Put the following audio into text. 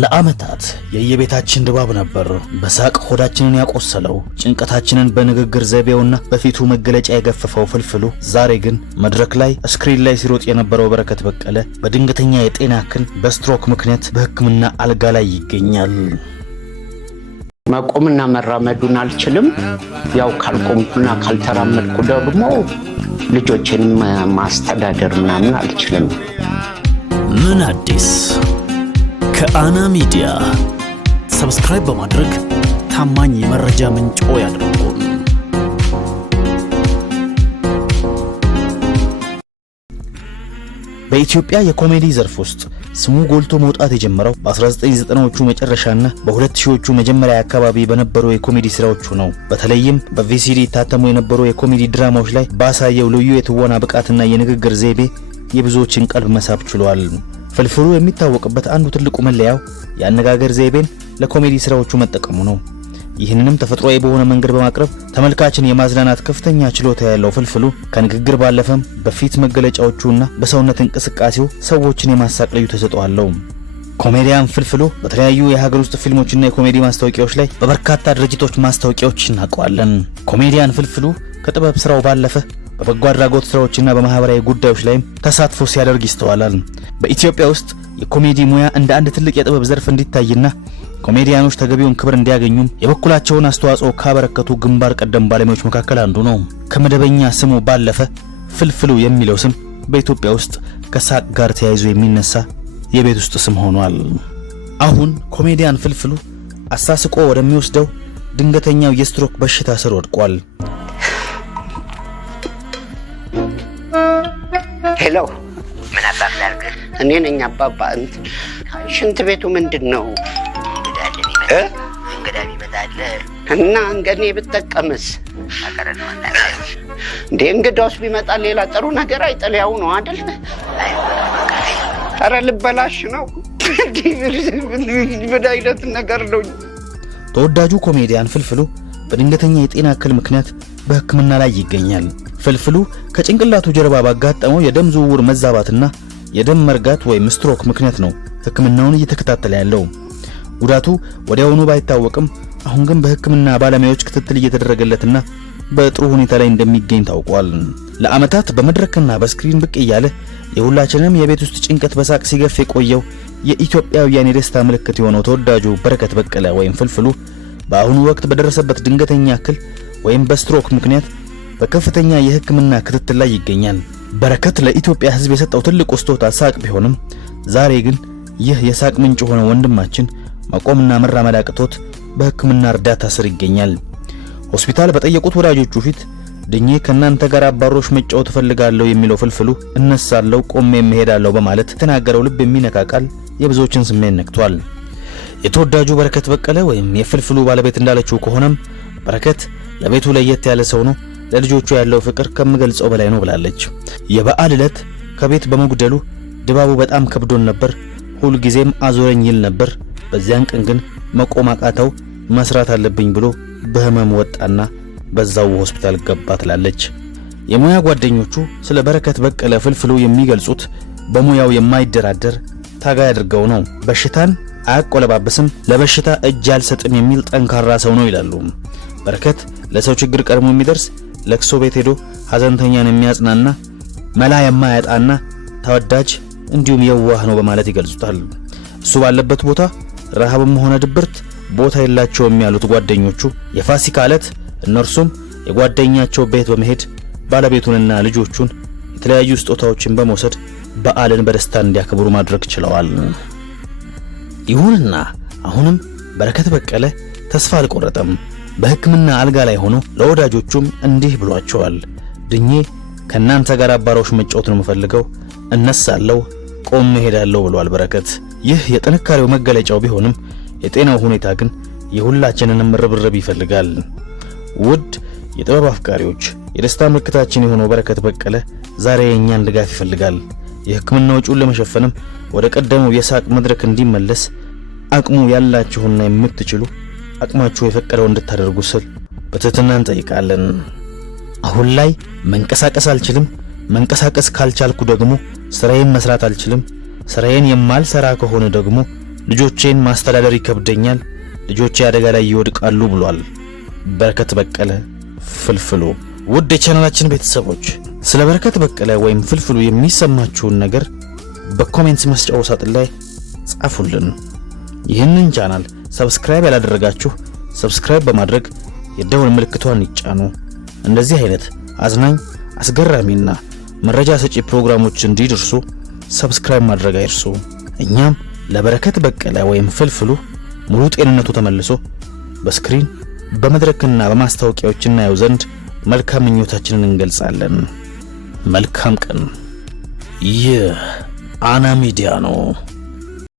ለአመታት የየቤታችን ድባብ ነበር በሳቅ ሆዳችንን ያቆሰለው ጭንቀታችንን በንግግር ዘይቤውና በፊቱ መገለጫ የገፈፈው ፍልፍሉ ዛሬ ግን መድረክ ላይ ስክሪን ላይ ሲሮጥ የነበረው በረከት በቀለ በድንገተኛ የጤና እክል በስትሮክ ምክንያት በሕክምና አልጋ ላይ ይገኛል። መቆምና መራመዱን አልችልም። ያው ካልቆምኩና ካልተራመድኩ ደግሞ ልጆችን ማስተዳደር ምናምን አልችልም። ምን አዲስ ከአና ሚዲያ ሰብስክራይብ በማድረግ ታማኝ የመረጃ ምንጮ ያድርጉን። በኢትዮጵያ የኮሜዲ ዘርፍ ውስጥ ስሙ ጎልቶ መውጣት የጀመረው በ1990ዎቹ መጨረሻና በ2000ዎቹ መጀመሪያ አካባቢ በነበሩ የኮሜዲ ስራዎቹ ነው። በተለይም በቪሲዲ ታተሙ የነበሩ የኮሜዲ ድራማዎች ላይ ባሳየው ልዩ የትወና ብቃትና የንግግር ዘይቤ የብዙዎችን ቀልብ መሳብ ችሏል። ፍልፍሉ የሚታወቅበት አንዱ ትልቁ መለያው የአነጋገር ዘይቤን ለኮሜዲ ስራዎቹ መጠቀሙ ነው። ይህንንም ተፈጥሯዊ በሆነ መንገድ በማቅረብ ተመልካችን የማዝናናት ከፍተኛ ችሎታ ያለው ፍልፍሉ ከንግግር ባለፈም በፊት መገለጫዎቹና በሰውነት እንቅስቃሴው ሰዎችን የማሳቅ ልዩ ተሰጥኦ አለው። ኮሜዲያን ፍልፍሉ በተለያዩ የሀገር ውስጥ ፊልሞችና የኮሜዲ ማስታወቂያዎች ላይ በበርካታ ድርጅቶች ማስታወቂያዎች እናውቀዋለን። ኮሜዲያን ፍልፍሉ ከጥበብ ስራው ባለፈ በበጎ አድራጎት ስራዎችና በማህበራዊ ጉዳዮች ላይም ተሳትፎ ሲያደርግ ይስተዋላል። በኢትዮጵያ ውስጥ የኮሜዲ ሙያ እንደ አንድ ትልቅ የጥበብ ዘርፍ እንዲታይና ኮሜዲያኖች ተገቢውን ክብር እንዲያገኙም የበኩላቸውን አስተዋጽኦ ካበረከቱ ግንባር ቀደም ባለሙያዎች መካከል አንዱ ነው። ከመደበኛ ስሙ ባለፈ ፍልፍሉ የሚለው ስም በኢትዮጵያ ውስጥ ከሳቅ ጋር ተያይዞ የሚነሳ የቤት ውስጥ ስም ሆኗል። አሁን ኮሜዲያን ፍልፍሉ አሳስቆ ወደሚወስደው ድንገተኛው የስትሮክ በሽታ ስር ወድቋል። ሄሎ፣ ምን አባባ ያርግ? እኔ ነኝ አባባ። ሽንት ቤቱ ምንድነው? እንግዳ ቢመጣል እና እንገኔ ብጠቀምስ? አቀረን እንዴ እንግዳውስ ቢመጣ ሌላ ጥሩ ነገር አይጠልያው ነው አይደል? ኧረ ልበላሽ ነው። ምን አይነት ነገር ነው? ተወዳጁ ኮሜዲያን ፍልፍሉ በድንገተኛ የጤና እክል ምክንያት በሕክምና ላይ ይገኛል። ፍልፍሉ ከጭንቅላቱ ጀርባ ባጋጠመው የደም ዝውውር መዛባትና የደም መርጋት ወይም ስትሮክ ምክንያት ነው ሕክምናውን እየተከታተለ ያለው። ጉዳቱ ወዲያውኑ ባይታወቅም አሁን ግን በሕክምና ባለሙያዎች ክትትል እየተደረገለትና በጥሩ ሁኔታ ላይ እንደሚገኝ ታውቋል። ለአመታት በመድረክና በስክሪን ብቅ እያለ የሁላችንም የቤት ውስጥ ጭንቀት በሳቅ ሲገፍ የቆየው የኢትዮጵያውያን የደስታ ምልክት የሆነው ተወዳጁ በረከት በቀለ ወይም ፍልፍሉ በአሁኑ ወቅት በደረሰበት ድንገተኛ እክል ወይም በስትሮክ ምክንያት በከፍተኛ የሕክምና ክትትል ላይ ይገኛል። በረከት ለኢትዮጵያ ሕዝብ የሰጠው ትልቁ ስጦታ ሳቅ ቢሆንም ዛሬ ግን ይህ የሳቅ ምንጭ ሆነ ወንድማችን መቆምና መራመድ አቅቶት በሕክምና እርዳታ ስር ይገኛል። ሆስፒታል በጠየቁት ወዳጆቹ ፊት ድኜ ከናንተ ጋር አባሮሽ መጫወት ፈልጋለሁ የሚለው ፍልፍሉ እነሳለሁ ቆሜ እሄዳለሁ በማለት ተናገረው ልብ የሚነካ ቃል የብዙዎችን ስሜት ነክቷል። የተወዳጁ በረከት በቀለ ወይም የፍልፍሉ ባለቤት እንዳለችው ከሆነም በረከት ለቤቱ ለየት ያለ ሰው ነው፣ ለልጆቹ ያለው ፍቅር ከምገልጸው በላይ ነው ብላለች። የበዓል ዕለት ከቤት በመጉደሉ ድባቡ በጣም ከብዶን ነበር፣ ሁሉ ጊዜም አዞረኝ ይል ነበር። በዚያን ቀን ግን መቆም አቃተው፣ መስራት አለብኝ ብሎ በህመም ወጣና በዛው ሆስፒታል ገባ ትላለች። የሙያ ጓደኞቹ ስለ በረከት በቀለ ፍልፍሉ የሚገልጹት በሙያው የማይደራደር ታጋይ አድርገው ነው። በሽታን አያቆለባበስም፣ ለበሽታ እጅ አልሰጥም የሚል ጠንካራ ሰው ነው ይላሉ። በረከት ለሰው ችግር ቀድሞ የሚደርስ ለቅሶ ቤት ሄዶ ሐዘንተኛን የሚያጽናና መላ የማያጣና ተወዳጅ እንዲሁም የዋህ ነው በማለት ይገልጹታል። እሱ ባለበት ቦታ ረሃብም ሆነ ድብርት ቦታ የላቸውም ያሉት ጓደኞቹ የፋሲካ ዕለት እነርሱም የጓደኛቸው ቤት በመሄድ ባለቤቱንና ልጆቹን የተለያዩ ስጦታዎችን በመውሰድ በዓልን በደስታ እንዲያከብሩ ማድረግ ችለዋል። ይሁንና አሁንም በረከት በቀለ ተስፋ አልቆረጠም። በሕክምና አልጋ ላይ ሆኖ ለወዳጆቹም እንዲህ ብሏቸዋል። ድኜ ከናንተ ጋር አባሮሽ መጫወት ነው የምፈልገው፣ እነሳለሁ ቆሜ እሄዳለሁ ብሏል በረከት። ይህ የጥንካሬው መገለጫው ቢሆንም የጤናው ሁኔታ ግን የሁላችንንም ርብርብ ይፈልጋል። ውድ የጥበብ አፍቃሪዎች፣ የደስታ ምልክታችን የሆነው በረከት በቀለ ዛሬ የኛን ድጋፍ ይፈልጋል። የሕክምና ወጪውን ለመሸፈንም ወደ ቀደመው የሳቅ መድረክ እንዲመለስ አቅሙ ያላችሁና የምትችሉ አቅማችሁ የፈቀደው እንድታደርጉ ስል በትህትና እንጠይቃለን። አሁን ላይ መንቀሳቀስ አልችልም፣ መንቀሳቀስ ካልቻልኩ ደግሞ ስራዬን መስራት አልችልም፣ ስራዬን የማልሰራ ከሆነ ደግሞ ልጆቼን ማስተዳደር ይከብደኛል፣ ልጆቼ አደጋ ላይ ይወድቃሉ ብሏል በረከት በቀለ ፍልፍሉ። ውድ የቻናላችን ቤተሰቦች ስለ በረከት በቀለ ወይም ፍልፍሉ የሚሰማችሁን ነገር በኮሜንት መስጫው ሳጥን ላይ ጻፉልን። ይህንን ቻናል ሰብስክራይብ ያላደረጋችሁ ሰብስክራይብ በማድረግ የደወል ምልክቷን ይጫኑ። እንደዚህ አይነት አዝናኝ አስገራሚና መረጃ ሰጪ ፕሮግራሞች እንዲደርሱ ሰብስክራይብ ማድረግ አይርሱ። እኛም ለበረከት በቀለ ወይም ፍልፍሉ ሙሉ ጤንነቱ ተመልሶ በስክሪን በመድረክና በማስታወቂያዎች እናየው ዘንድ መልካም ምኞታችንን እንገልጻለን። መልካም ቀን። ይህ አና ሚዲያ ነው።